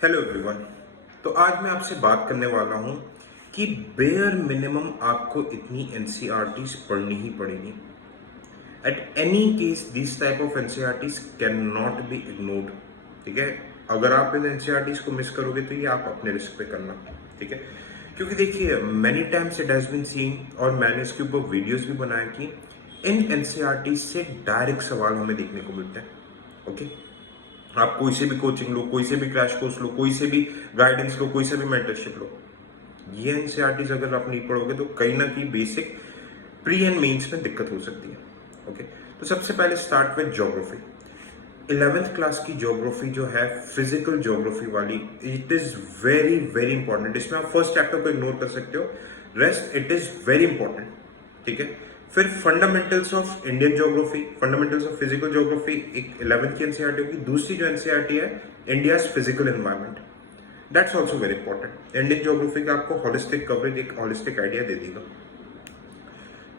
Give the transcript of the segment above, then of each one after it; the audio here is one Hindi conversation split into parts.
Hello everyone. तो आज मैं आपसे बात करने वाला हूं कि बेयर मिनिमम आपको इतनी एनसीईआरटीज पढ़नी ही पड़ेगी। At any case this type of NCERTs can not be ignored. ठीक है, अगर आप इन एनसीईआरटीज को मिस करोगे तो ये आप अपने रिस्क पे करना। ठीक है, क्योंकि देखिए many times it has been seen और मैंने इसके ऊपर वीडियोस भी बनाए कि इन एनसीईआरटीज से डायरेक्ट सवाल हमें देखने को मिलते हैं। ओके, आप कोई से भी कोचिंग लो, कोई से भी क्रैश कोर्स लो, कोई से भी गाइडेंस लो, कोई से भी मेंटरशिप लो, ये एनसीईआरटीज अगर आप नहीं पढ़ोगे तो कहीं ना कहीं बेसिक प्री एंड मेंस में दिक्कत हो सकती है। ओके, तो सबसे पहले start with geography. 11th class की ज्योग्राफी जो है फिजिकल ज्योग्राफी वाली, it is very very important. इसमें आप फर्स्ट चैप्टर को इग्नोर कर सकते हो, rest it is very important. ठीक है, फिर fundamentals of Indian geography, fundamentals of physical geography एक 11th की एनसीईआरटी होगी। दूसरी जो एनसीईआरटी है India's physical environment, that's also very important. Indian geography का आपको होलिस्टिक कवरेज, एक होलिस्टिक आइडिया दे देगा।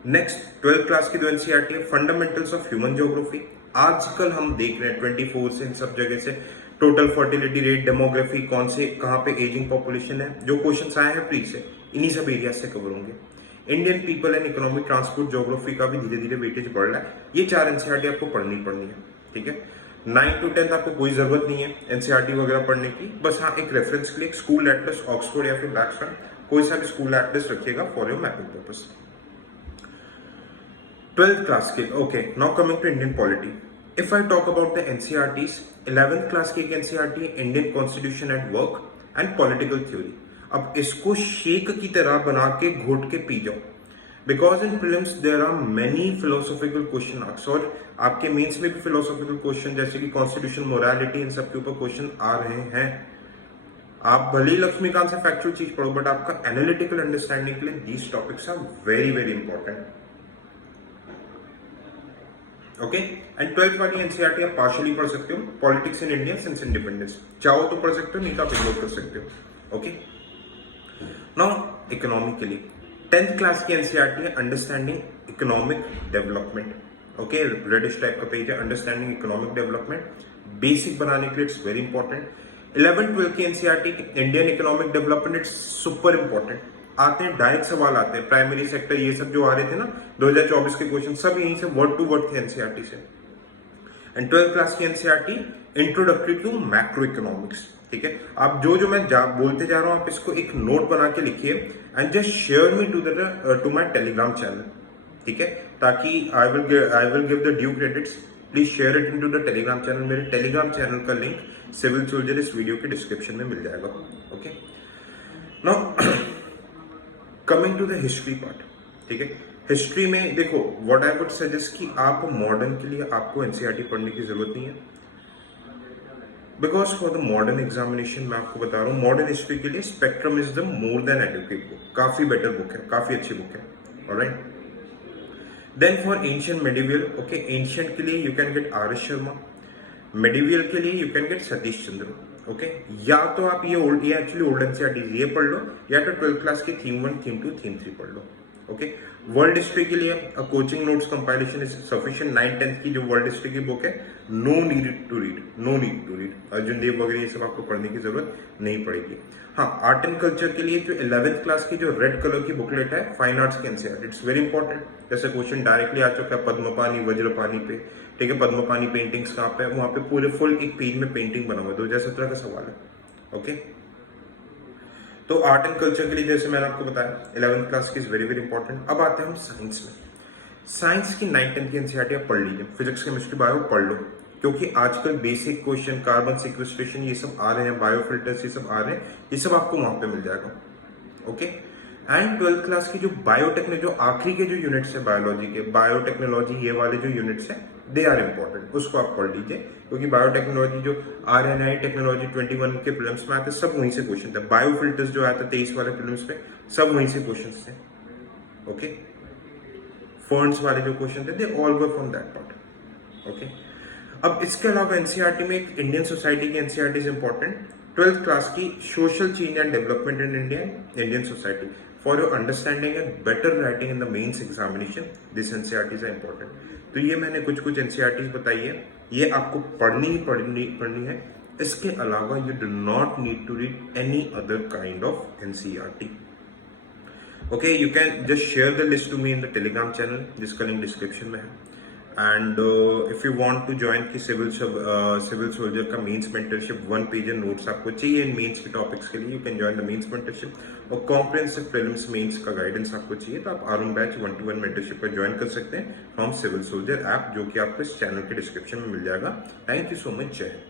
नेक्स्ट 12th क्लास की जो एनसीईआरटी है फंडामेंटल्स ऑफ ह्यूमन ज्योग्राफी। आजकल हम देख रहे हैं 24 से इन सब जगह से टोटल फर्टिलिटी रेट, डेमोग्राफी, कौन से कहाँ पे एजिंग पॉपुलेशन है, जो क्वेश्चंस आए हैं प्री से इन्हीं सब एरिया से कवर होंगे। Indian people and economic transport geography का भी धीरे धीरे वेटेज बढ़ रहा है। ये 4 एनसीईआरटी आपको पढ़नी पड़नी है। ठीक है, 9 to 10 आपको कोई जरूरत नहीं है एनसीईआरटी वगैरह पढ़ने की, बस हाँ एक रेफरेंस के लिए स्कूल एटलस, ऑक्सफोर्ड या फिर ब्लैकस्टोन, कोई सा भी स्कूल एटलस रखिएगा for your mapping purpose. 12th class के okay, now coming to Indian polity. If I talk about the NCERTs, 11th class की एक एनसीईआरटी है Indian constitution at work and political theory. अब इसको शेक की तरह बना के घोट के पी जाओ, because in prelims there are many philosophical question asks, और आपके मेंस में भी फिलोसॉफिकल क्वेश्चन जैसे कि कॉन्स्टिट्यूशन, मोरालिटी, इन सब के ऊपर क्वेश्चन आ रहे हैं। आप भले ही लक्ष्मीकांत से फैक्चुअल चीज पढ़ो, बट आपका एनालिटिकल अंडरस्टैंडिंग के लिए these topics are very very important. Okay, and 12th वाली एनसीईआरटी आप पार्शियली पढ़ सकते हो, politics in India since independence, चाहो तो पढ़ सकते हो, नहीं तो आप इग्नोर कर सकते हो। Okay, now economically 10th class की एनसीईआरटी है understanding economic development. Okay, reddish type का पेज है, अंडरस्टैंडिंग इकोनॉमिक डेवलपमेंट, बेसिक बनाने के लिए इट्स वेरी इंपॉर्टेंट। 11th-12th की NCERT Indian economic development, it's super important. आते हैं डायरेक्ट सवाल आते हैं, प्राइमरी सेक्टर ये सब जो आ रहे थे ना 2024 के क्वेश्चन, सब यहीं से वर्ड टू वर्ड थे एनसीईआरटी से। एंड 12th क्लास की NCERT introductory to macro economics. ठीक है, आप जो जो मैं बोलते जा रहा हूं आप इसको एक नोट बना के लिखिए and just share me to my Telegram channel. ठीक है, ताकि I will give the due credits. Please share it into the Telegram channel. मेरे टेलीग्राम चैनल का लिंक सिविल सोल्जर इस वीडियो के डिस्क्रिप्शन में मिल जाएगा। Okay, now coming to the history part. ठीक है, हिस्ट्री में देखो व्हाट आई वुड सजेस्ट कि आप मॉडर्न के लिए आपको एनसीईआरटी पढ़ने की जरूरत नहीं है, because for the modern examination मैं आपको बता रहा हूँ मॉडर्न हिस्ट्री के लिए Spectrum is the more than educate book, काफी बेटर बुक है, काफी अच्छी बुक है। Alright, then for ancient medieval, okay, ancient के लिए you can get R S Sharma, medieval के लिए you can get Satish Chandra. Okay, या तो आप ये एक्चुअली ओल्ड एनसीईआरटी ये पढ़ लो, या तो 12th क्लास की थीम 1, थीम 2, थीम 3 पढ़ लो। ओके, वर्ल्ड हिस्ट्री के लिए coaching notes compilation is sufficient. 9th-10th की जो वर्ल्ड हिस्ट्री की बुक है, no need to read Arjun Dev वगैरह ये सब आपको पढ़ने की जरूरत नहीं पड़ेगी। हाँ, आर्ट एंड कल्चर के लिए जो 11th क्लास की जो रेड कलर की बुकलेट है फाइन आर्ट्स के एनसीईआरटी, इट्स वेरी इंपॉर्टेंट। जैसे क्वेश्चन डायरेक्टली आ चुका है पद्मपानी, वज्रपानी पे। ठीक है, पद्मपानी पेंटिंग्स कहाँ पे है, वहां पे पूरे फुल एक पेज में पेंटिंग बना हुआ है, 2017 का सवाल है। ओके, तो आर्ट एंड कल्चर के लिए जैसे मैंने आपको बताया 11th क्लास की इज वेरी वेरी इंपॉर्टेंट। अब आते हैं हम साइंस में। साइंस की 9th-10th की एनसीईआरटी आप पढ़ लीजिए, फिजिक्स, केमिस्ट्री, बायो पढ़ लो, क्योंकि आजकल बेसिक क्वेश्चन, कार्बन सिक्वेस्ट्रेशन ये सब आ रहे हैं, बायोफिल्टर्स ये सब आ रहे हैं, ये सब आपको वहां पे मिल जाएगा। ओके, एंड 12th क्लास की जो बायोटेक्नोलॉजी, जो आखिरी के जो यूनिट्स है बायोलॉजी के, बायोटेक्नोलॉजी ये वाले जो यूनिट्स है दे आर इंपॉर्टेंट, उसको आप पढ़ लीजिए, क्योंकि बायोटेक्नोलॉजी जो आरएनए टेक्नोलॉजी 21 के प्रीलिम्स में आते सब वहीं से क्वेश्चन थे। बायोफिल्टर्स जो आया था 23 वाले प्रीलिम्स में, सब वहीं से क्वेश्चन थे। ओके, फर्न्स वाले जो क्वेश्चन थे they all were from that part. Okay, अब इसके अलावा एनसीईआरटी में एक इंडियन सोसाइटी की NCERT is important. 12th class की social change and development in Indian society, for your understanding and better writing in the mains examination, this NCERTs are important. तो ये मैंने कुछ एनसीईआरटीज बताई है, ये आपको पढ़नी है, इसके अलावा you do not need to read any other kind of NCERT. Okay, you can just share the list to me in the Telegram channel, जिसका लिंक डिस्क्रिप्शन में है. And if you want to join की सिविल सोल्जर का मेंस मेंटरशिप 1 पेज नोट्स आपको चाहिए इन मेंस के टॉपिक्स के लिए, you can join the mains mentorship. और कॉम्प्रिहेंसिव प्रीलिम्स मेंस का गाइडेंस आपको चाहिए तो आप आरुण बैच 1-to-1 मेंटरशिप पर ज्वाइन कर सकते हैं फ्रॉम सिविल सोल्जर ऐप, जो कि आपको इस चैनल के डिस्क्रिप्शन में मिल जाएगा. Thank you so much. जय हिंद.